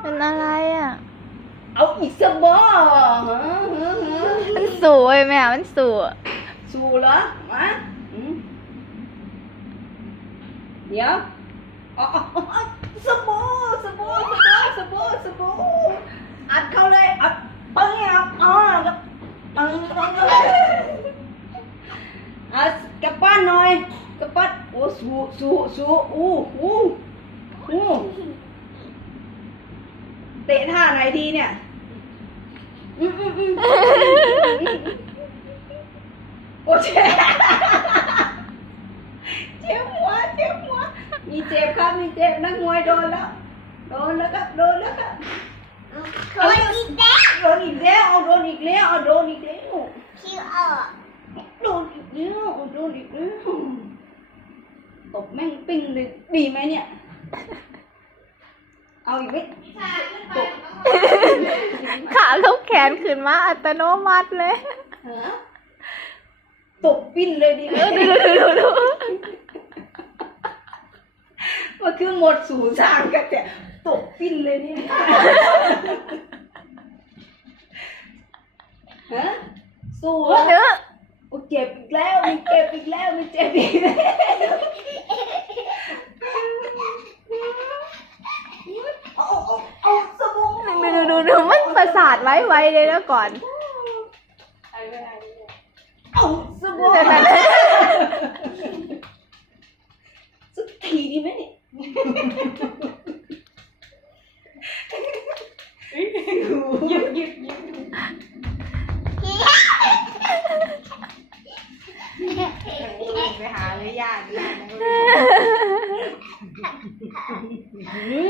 เป็นอะไรอะ เอาอีกสบอมันสวยแม่มันสวยสู้เหรอมาเดี๋ยวสบู่สบู่สบู่สบู่สบู่อัดเข้าเลยอัดปังอะอ๋อแล้วปังปังเลยอะกลับบ้านหน่อยกับบ้าน โอ้สู้สู้สู้อู้อู้อู้เตะท่าไหนดีเนี่ยอืมอืมอืมโอ้เจ็บเจ็บหัวเจ็บหัว มีเจ็บครับมีเจ็บนักมวยโดนแล้ว โดนแล้วครับโดนแล้วครับคนอีกแล้วโดนอีกแล้วเอาโดนอีกแล้วเอาโดนอีกแล้วคิวออกโดนอีกแล้วเอาโดนอีกแล้ว ตบแม่งปิ้งเลยดีไหมเนี่ย เอาอีกไหมตบขาเขาแขนขึ้นมาอัตโนมัติเลยฮะตบปิ้นเลยดีไหมดูดูดูดูมันคือหมดสู่สร้างกันแต่ตบปิ้นเลยนี่ฮะสู้เนื้แล้อวโอ้เจ็บอีกแล้วมีเจ็บอีกแล้วมีเจ็บอีกแล้วเอาเอาเอาสบู่ ดูดูดูดูมัน ประสาทไว้ไว้เลยแล้วก่อนเอาสบู่สักทีดีไหมเนี่ยหยุดหยุดหยุดไปหาเลยญาติญาติอืม